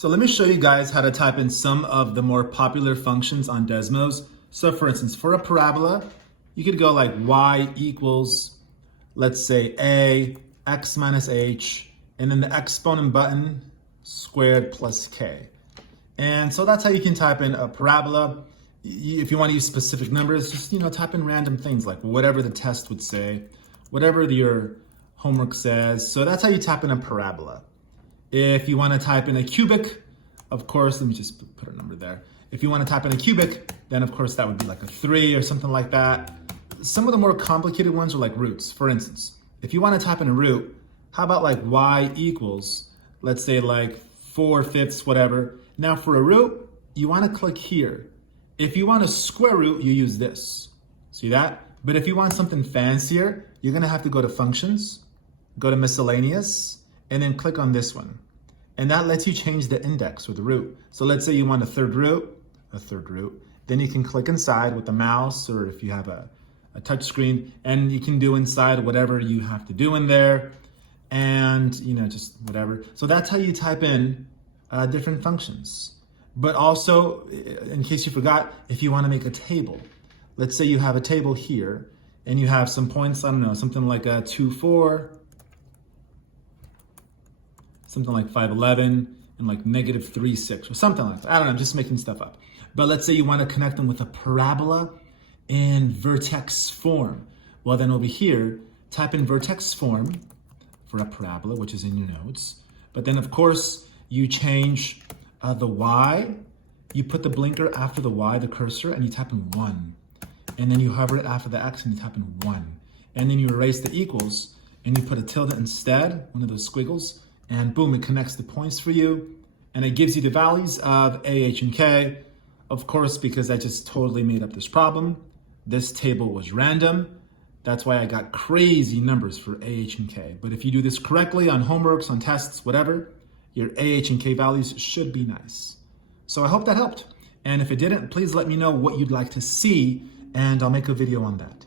So let me show you guys how to type in some of the more popular functions on Desmos. So for instance, for a parabola, you could go like y equals, let's say a, x minus h, and then the exponent button squared plus k. And so that's how you can type in a parabola. If you want to use specific numbers, just type in random things like whatever the test would say, whatever your homework says. So that's how you type in a parabola. If you want to type in a cubic, of course, let me just put a number there. If you want to type in a cubic, then of course that would be like a 3 or something like that. Some of the more complicated ones are like roots. For instance, if you want to type in a root, how about like y equals, let's say like 4/5, whatever. Now for a root, you want to click here. If you want a square root, you use this. See that? But if you want something fancier, you're going to have to go to functions, go to miscellaneous, and then click on this one. And that lets you change the index or the root. So let's say you want a third root. Then you can click inside with the mouse, or if you have a touch screen, and you can do inside whatever you have to do in there, and just whatever. So that's how you type in different functions. But also, in case you forgot, if you want to make a table, let's say you have a table here, and you have some points, I don't know, something like a 2, 4, something like 511, and like -3, 6, or something like that. I don't know, I'm just making stuff up. But let's say you want to connect them with a parabola in Vertex Form. Well, then over here, type in Vertex Form for a parabola, which is in your notes. But then, of course, you change the y. You put the blinker after the y, the cursor, and you type in 1. And then you hover it after the x, and you type in 1. And then you erase the equals, and you put a tilde instead, one of those squiggles, and boom, it connects the points for you. And it gives you the values of a, h, and k. Of course, because I just totally made up this problem. This table was random. That's why I got crazy numbers for a, h, and k. But if you do this correctly on homeworks, on tests, whatever, your a, h, and k values should be nice. So I hope that helped. And if it didn't, please let me know what you'd like to see, and I'll make a video on that.